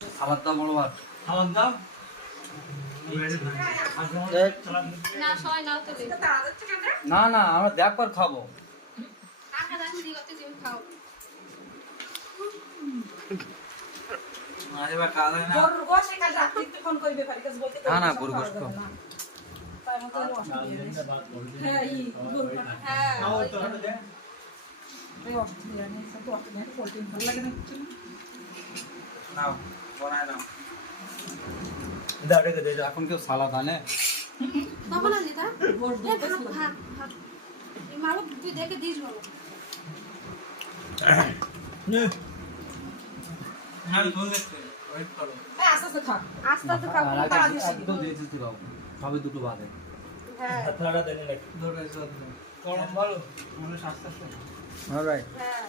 সালাদ দাও বড় ভাত। খাবার দাও। না না আমরা দেখবার খাবো। না না গরু গোশত খাবো। নাও বানায় নাও। দাও রেখে দে এখন কেউ সালাদ আনে? তখন আনলি তা ভাত ভাত এই মারো তুই দেখে দিস বাবা নে না ধরে দেখতে ওয়েট করো। আস্তে আস্তে খাও আর আগে তাড়া দিস এক দুটো দিয়েছিস তো বাবু। সবই দুটো বাদে। হ্যাঁ হাতড়া দেন না ধরে জল গরম ভালো মনে স্বাস্থ্য অলরাইট। হ্যাঁ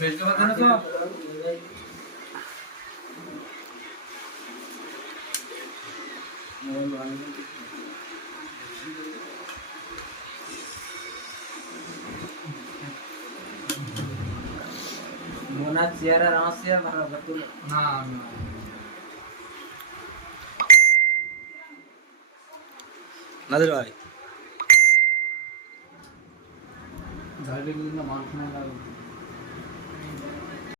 ভেজকে বাদ না তো। মোনা চেয়ার আর আমার চেয়ার ভালো করতে না না নাদের ভাই ঝাড়বে কিন্তু মান খানা লাগবে।